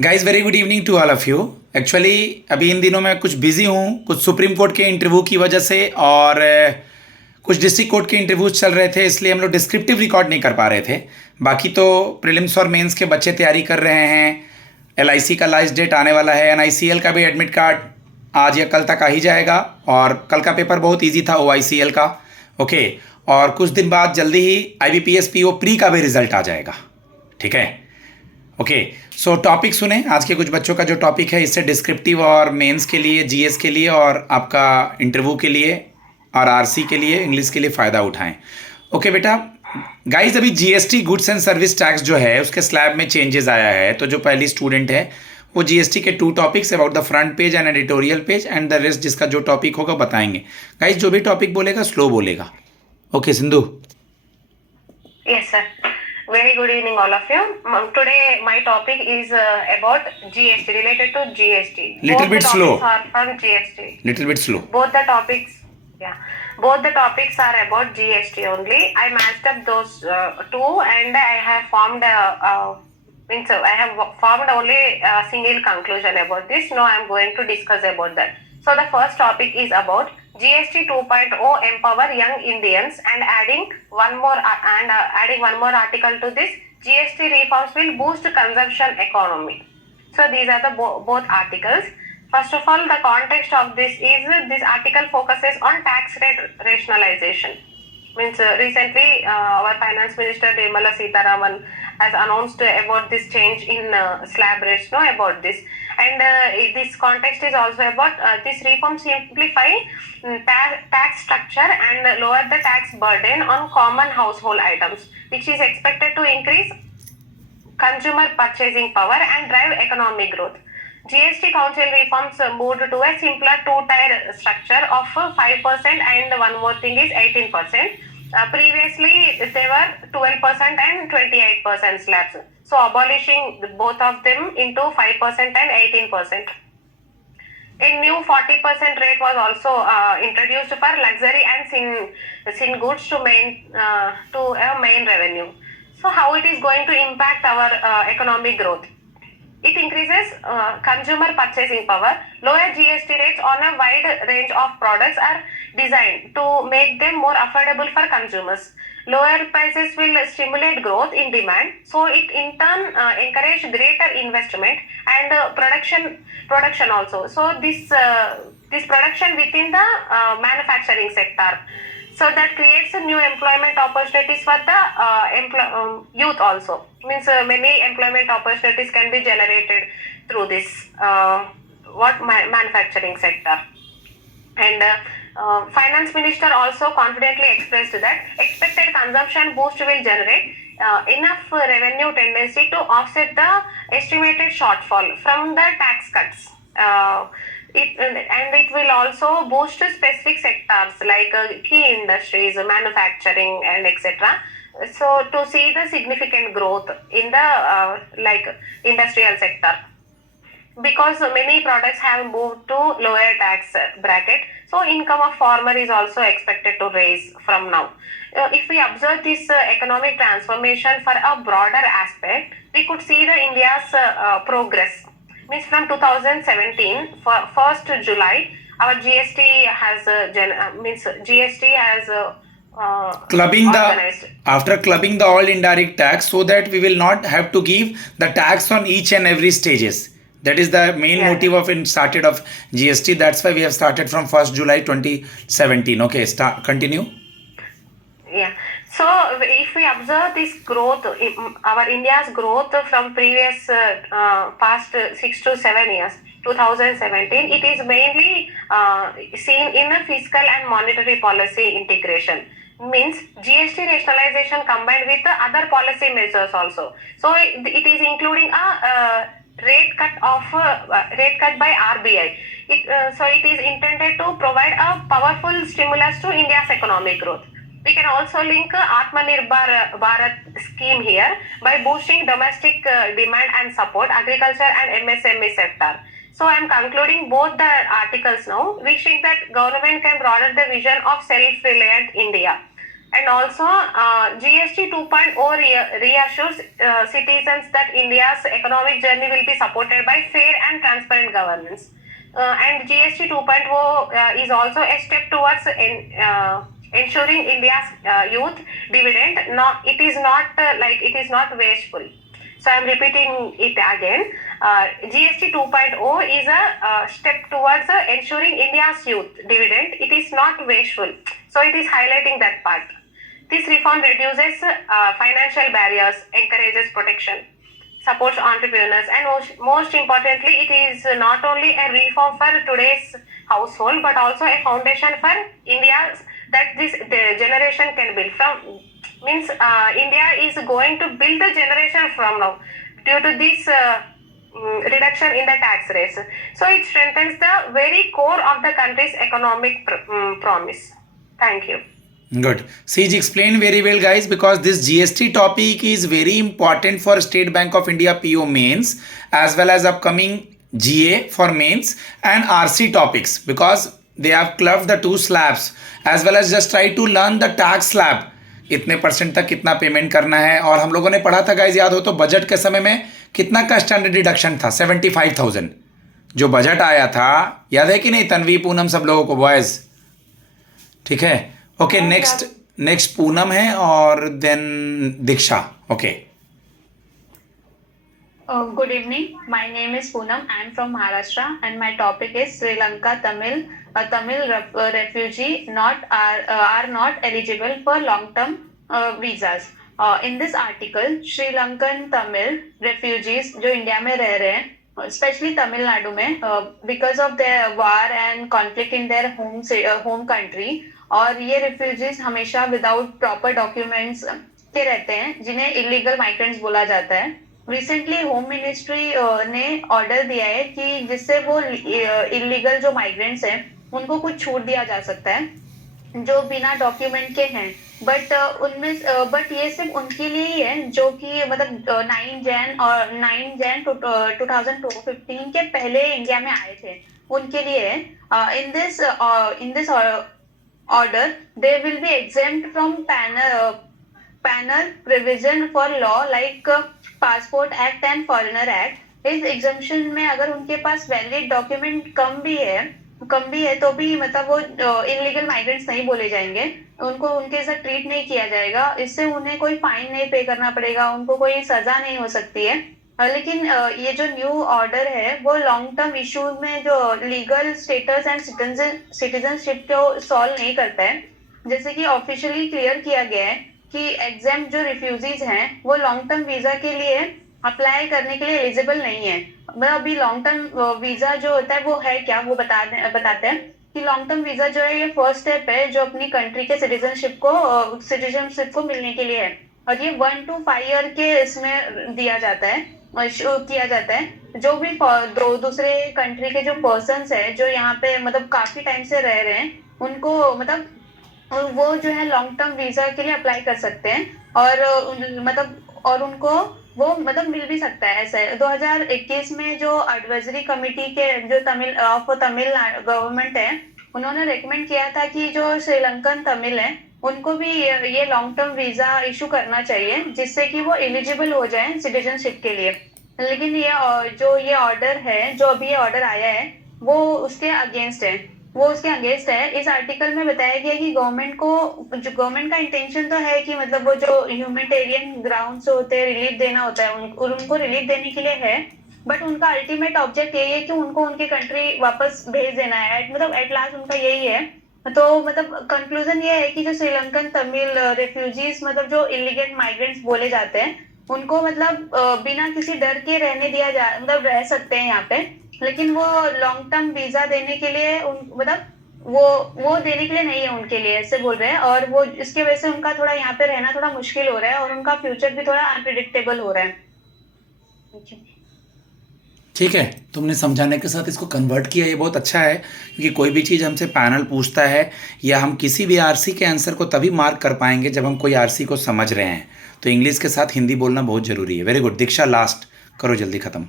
Guys very good evening to all of you. Actually अभी इन दिनों मैं कुछ बिजी हूँ, कुछ सुप्रीम कोर्ट के इंटरव्यू की वजह से और कुछ डिस्ट्रिक्ट कोर्ट के इंटरव्यूज चल रहे थे, इसलिए हम लोग डिस्क्रिप्टिव रिकॉर्ड नहीं कर पा रहे थे। बाकी तो प्रीलिम्स और मेंस के बच्चे तैयारी कर रहे हैं। एलआईसी का लास्ट डेट आने वाला है, एनआईसीएल का भी एडमिट कार्ड आज या कल तक आ ही जाएगा। और कल का पेपर बहुत ईजी था ओआईसीएल का। ओके। और कुछ दिन बाद जल्दी ही आईबीपीएस पीओ प्री का भी रिजल्ट आ जाएगा। ठीक है। ओके। सो टॉपिक सुने आज के कुछ बच्चों का जो टॉपिक है, इससे डिस्क्रिप्टिव और मेंस के लिए, जीएस के लिए और आपका इंटरव्यू के लिए और आरसी के लिए, इंग्लिश के लिए फ़ायदा उठाएं। ओके बेटा। गाइस अभी GST goods and service tax जो है उसके स्लैब में चेंजेस आया है, तो जो पहली स्टूडेंट है वो जीएसटी के 2 topics about the front page and editorial page and the rest जिसका जो टॉपिक होगा बताएंगे। गाइस जो भी टॉपिक बोलेगा स्लो बोलेगा। Okay Sindhu. Yes, sir. Very good evening, all of you. Today, my topic is about GST, related to GST. Little bit slow. Both the topics are from GST. Little bit slow. Both the topics, yeah. Both the topics are about GST only. I matched up those two, and I have formed I have formed only a single conclusion about this. Now I am going to discuss about that. So the first topic is about GST 2.0 empower young Indians and adding one more article to this. GST reforms will boost consumption economy. So these are the both articles. First of all, the context of this is this article focuses on tax rate rationalization. Means recently our finance minister Nirmala Sitharaman has announced about this change in slab rates, about this. And this context is also about this reform simplify tax structure and lower the tax burden on common household items, which is expected to increase consumer purchasing power and drive economic growth. GST Council reforms moved to a simpler two-tier structure of 5% and one more thing is 18%. Previously, they were 12% and 28% slabs. So, abolishing both of them into 5% and 18%. A new 40% rate was also introduced for luxury and sin goods to a main revenue. So, how it is going to impact our economic growth? It increases consumer purchasing power. Lower GST rates on a wide range of products are designed to make them more affordable for consumers. Lower prices will stimulate growth in demand, so it in turn encourage greater investment and production also. So this production within the manufacturing sector. So that creates a new employment opportunities for the youth also. Means many employment opportunities can be generated through this manufacturing sector. And finance minister also confidently expressed that expected consumption boost will generate enough revenue tendency to offset the estimated shortfall from the tax cuts. It will also boost specific sectors like key industries, manufacturing, and etc. So to see the significant growth in the industrial sector, because many products have moved to lower tax bracket, so income of farmer is also expected to raise from now. If we observe this economic transformation for a broader aspect, we could see the India's progress. Means from 2017, for 1st July, our GST has clubbing organized. After clubbing the all indirect tax, so that we will not have to give the tax on each and every stages. That is the main motive of started of GST. That's why we have started from 1st July 2017. Okay, continue. Yeah. So if we observe this growth, our India's growth from previous past 6 to 7 years, 2017, it is mainly seen in a fiscal and monetary policy integration. Means GST rationalization combined with the other policy measures also. So it is including a rate cut by RBI. So it is intended to provide a powerful stimulus to India's economic growth. We can also link Atmanirbhar Bharat scheme here by boosting domestic demand and support agriculture and MSME sector. So I am concluding both the articles now, wishing that government can broaden the vision of self-reliant India And also, GST 2.0 reassures citizens that India's economic journey will be supported by fair and transparent governance. And GST 2.0 is also a step towards ensuring India's youth dividend. It is not wasteful. So I'm repeating it again. GST 2.0 is a step towards ensuring India's youth dividend. It is not wasteful. So it is highlighting that part. This reform reduces financial barriers, encourages protection, supports entrepreneurs, and most importantly, it is not only a reform for today's household, but also a foundation for India that the generation can build from. Means India is going to build the generation from now due to this reduction in the tax rates. So it strengthens the very core of the country's economic promise. Thank you. Good. CG explained very well, guys, because this GST topic is very important for State Bank of India PO mains as well as upcoming GA for mains and RC topics, because they have clubbed the two slabs as well as just try to learn the tax slab. इतने percent तक कितना payment करना है, और हम लोगों ने पढ़ा था गाइज, याद हो तो बजट के समय में कितना का स्टैंडर्ड डिडक्शन था, 75,000 जो बजट आया था, याद है कि नहीं तन्वी, पूनम, सब लोगों को बॉयज? ठीक है, ओके. नेक्स्ट पूनम है और then Diksha. Okay. Good evening. My name is Poonam. I am from Maharashtra, and my topic is Sri Lanka Tamil. Tamil refugee are not eligible for long-term visas. In this article, Sri Lankan Tamil refugees जो India में रह रहे हैं, especially Tamil Nadu में, because of their war and conflict in their home country, और ये refugees हमेशा without proper documents के रहते हैं, जिन्हें illegal migrants बोला जाता है. रिसेंटली होम मिनिस्ट्री ने ऑर्डर दिया है कि जिससे वो इलीगल जो माइग्रेंट्स हैं उनको कुछ छूट दिया जा सकता है जो बिना डॉक्यूमेंट के हैं, बट ये सिर्फ उनके लिए ही है जो कि मतलब 9 जैन 2015 के पहले इंडिया में आए थे, उनके लिए है. In this order they will be exempt from panel provision for law like passport act and foreigner act. इस एग्जम्पशन में अगर उनके पास वैलिड डॉक्यूमेंट कम भी है तो भी मतलब वो इनलीगल माइग्रेंट्स नहीं बोले जाएंगे, उनको उनके साथ ट्रीट नहीं किया जाएगा. इससे उन्हें कोई फाइन नहीं पे करना पड़ेगा, उनको कोई सजा नहीं हो सकती है. लेकिन ये जो न्यू ऑर्डर है वो लॉन्ग टर्म इश्यूज में जो लीगल स्टेटस एंड सिटीजनशिप को सॉल्व नहीं करता है. जैसे कि ऑफिशियली क्लियर किया गया है कि एग्जाम जो रिफ्यूजीज हैं वो लॉन्ग टर्म वीजा के लिए अप्लाई करने के लिए एलिजिबल नहीं है. मतलब अभी लॉन्ग टर्म वीजा जो होता है वो है क्या, वो बताते हैं कि लॉन्ग टर्म वीजा जो है ये फर्स्ट स्टेप है जो अपनी कंट्री के सिटीजनशिप को मिलने के लिए है, और ये 1 to 5 ईयर के इसमें दिया जाता है, किया जाता है. जो भी दूसरे कंट्री के जो पर्सन्स है जो यहाँ पे मतलब काफी टाइम से रह रहे हैं उनको मतलब वो जो है लॉन्ग टर्म वीजा के लिए अप्लाई कर सकते हैं, और उनको वो मतलब मिल भी सकता है. ऐसा है 2021 में जो एडवाइजरी कमेटी के जो तमिल गवर्नमेंट है उन्होंने रेकमेंड किया था कि जो श्रीलंकन तमिल है उनको भी ये लॉन्ग टर्म वीजा इशू करना चाहिए जिससे कि वो एलिजिबल हो जाए सिटीजनशिप के लिए. लेकिन ये ऑर्डर है जो अभी ये ऑर्डर आया है वो उसके अगेंस्ट है. इस आर्टिकल में बताया गया कि गवर्नमेंट का इंटेंशन तो है कि मतलब वो जो ह्यूमैनिटेरियन ग्राउंड्स होते हैं रिलीफ देना होता है उनको रिलीफ देने के लिए है, बट उनका अल्टीमेट ऑब्जेक्ट यही है कि उनको उनके कंट्री वापस भेज देना है. मतलब एट लास्ट उनका यही है. तो मतलब कंक्लूजन ये है कि जो श्रीलंकन तमिल रेफ्यूजीज मतलब जो इलीगल माइग्रेंट्स बोले जाते हैं उनको मतलब बिना किसी डर के मतलब रह सकते हैं यहाँ पे, लेकिन वो लॉन्ग टर्म वीजा देने के लिए मतलब वो देने के लिए नहीं है उनके लिए, ऐसे बोल रहे हैं. और वो इसकी वजह से उनका थोड़ा यहाँ पे रहना थोड़ा मुश्किल हो रहा है और उनका फ्यूचर भी थोड़ा अनप्रिडिक्टेबल हो रहा है. ठीक है, तुमने समझाने के साथ इसको कन्वर्ट किया, ये बहुत अच्छा है, क्योंकि कोई भी चीज़ हमसे पैनल पूछता है या हम किसी भी आरसी के आंसर को तभी मार्क कर पाएंगे जब हम कोई आरसी को समझ रहे हैं. तो इंग्लिश के साथ हिंदी बोलना बहुत ज़रूरी है. Very good. दीक्षा लास्ट करो, जल्दी ख़त्म.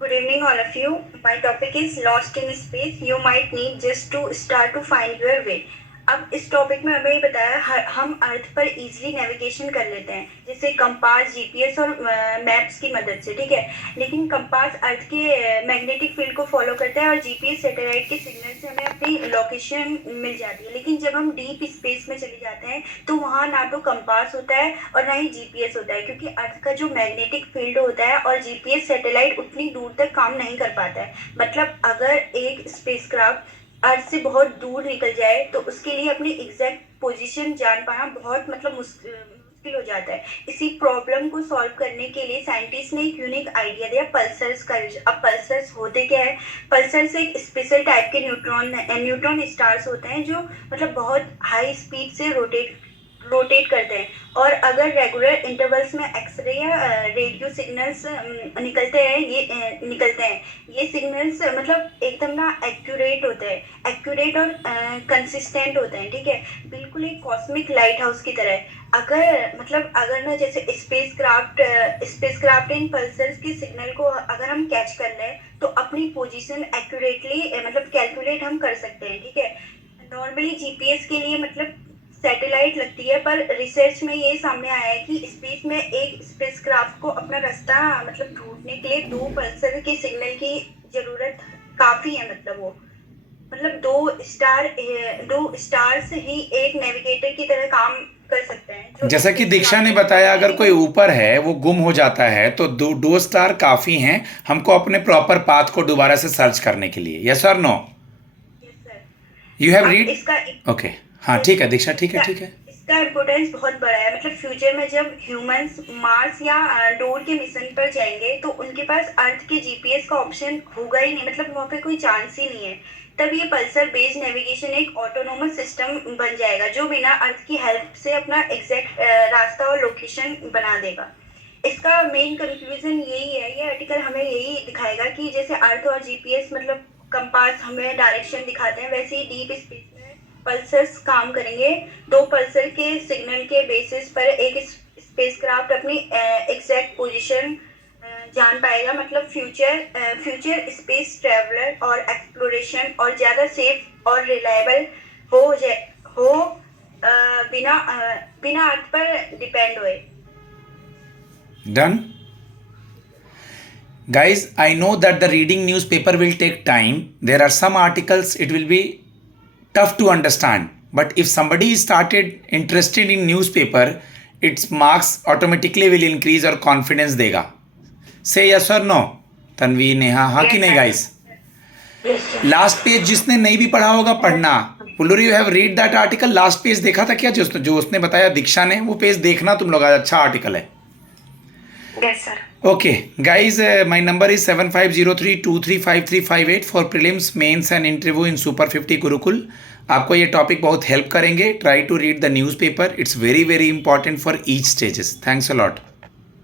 Good evening all of you. My topic is lost in space. You might need just to start to find your way. अब इस टॉपिक में हमें ये बताया हम अर्थ पर इजीली नेविगेशन कर लेते हैं, जैसे कंपास, जीपीएस और मैप्स की मदद से, ठीक है। लेकिन कंपास अर्थ के मैग्नेटिक फील्ड को फॉलो करता है और जीपीएस सैटेलाइट के सिग्नल से हमें अपनी लोकेशन मिल जाती है। लेकिन जब हम डीप स्पेस में चले जाते हैं तो वहाँ ना तो कंपास होता है और ना ही जीपीएस होता है, क्योंकि अर्थ का जो मैग्नेटिक फील्ड होता है और जीपीएस सैटेलाइट उतनी दूर तक काम नहीं कर पाता है। मतलब अगर एक स्पेसक्राफ्ट अर्थ से बहुत दूर निकल जाए तो उसके लिए अपनी एग्जैक्ट पोजीशन जान पाना बहुत मुश्किल हो जाता है। इसी प्रॉब्लम को सॉल्व करने के लिए साइंटिस्ट ने एक यूनिक आइडिया दिया, पल्सर्स का। अब पल्सर्स होते क्या है? पल्सर्स एक स्पेशल टाइप के न्यूट्रॉन स्टार्स होते हैं जो मतलब बहुत हाई स्पीड से रोटेट करते हैं, और अगर रेगुलर इंटरवल्स में एक्सरे या रेडियो सिग्नल्स निकलते हैं ये सिग्नल्स मतलब एकदम ना एक्यूरेट होते हैं, एक्यूरेट और कंसिस्टेंट होते हैं, ठीक है। बिल्कुल एक कॉस्मिक लाइट हाउस की तरह। अगर ना जैसे स्पेसक्राफ्ट इन पल्सर्स के सिग्नल को अगर हम कैच कर लें तो अपनी पोजीशन एक्यूरेटली मतलब कैलकुलेट हम कर सकते हैं, ठीक है। नॉर्मली जीपीएस के लिए मतलब सैटेलाइट लगती है, पर रिसर्च में ये सामने आया है कि स्पेस में एक स्पेसक्राफ्ट को अपना रास्ता मतलब ढूंढने के लिए 2 पल्सर के सिग्नल की जरूरत काफी है। मतलब दो स्टार्स ही एक नेविगेटर की तरह काम कर सकते हैं। जैसा कि दीक्षा ने बताया, अगर कोई ऊपर है वो गुम हो जाता है तो दो स्टार काफ़ी हैं हमको अपने प्रॉपर पाथ को दोबारा से सर्च करने के लिए। यस और no? You have read? Okay, हाँ ठीक है दीक्षा, ठीक है। इसका इम्पोर्टेंस बहुत बड़ा है। मतलब फ्यूचर में जब ह्यूमंस मार्स या डोर के मिशन पर जाएंगे तो उनके पास अर्थ के जीपीएस का ऑप्शन होगा ही नहीं, मतलब वहाँ पे कोई चांस ही नहीं है। तब ये पल्सर बेस्ड नेविगेशन एक ऑटोनोमस सिस्टम बन जाएगा जो बिना अर्थ की हेल्प से अपना एग्जैक्ट रास्ता और लोकेशन बना देगा। इसका मेन कंक्लूजन यही है, ये आर्टिकल हमें यही दिखाएगा कि जैसे अर्थ और जीपीएस मतलब कंपास हमें डायरेक्शन दिखाते हैं, वैसे ही डीप स्पेस में पल्सर्स काम करेंगे। 2 पल्सर के सिग्नल के बेसिस पर एक स्पेसक्राफ्ट अपनी एग्जैक्ट पोजीशन जान पाएगा। मतलब फ्यूचर स्पेस ट्रैवलर और एक्सप्लोरेशन और ज़्यादा सेफ और रिलायबल हो बिना अर्थ पर डिपेंड हुए। Done? Guys, I know that the reading newspaper will take time. There are some articles it will be tough to understand. But if somebody started interested in newspaper, its marks automatically will increase और confidence देगा. Say yes or no? Tanvi, Neha, हाँ कि नहीं guys? Last page जिसने नहीं भी पढ़ा होगा पढ़ना। Puluri, you have read that article? Last page देखा था क्या जो उसने बताया दीक्षा ने? वो पेज देखना तुम लोग, अच्छा आर्टिकल है। Yes, sir. Okay, guys, my number is 7503235358 for prelims, mains and interview in Super 50 Gurukul. आपको ये टॉपिक बहुत हेल्प करेंगे. Try to read the newspaper. It's very, very important for each stages. Thanks a lot.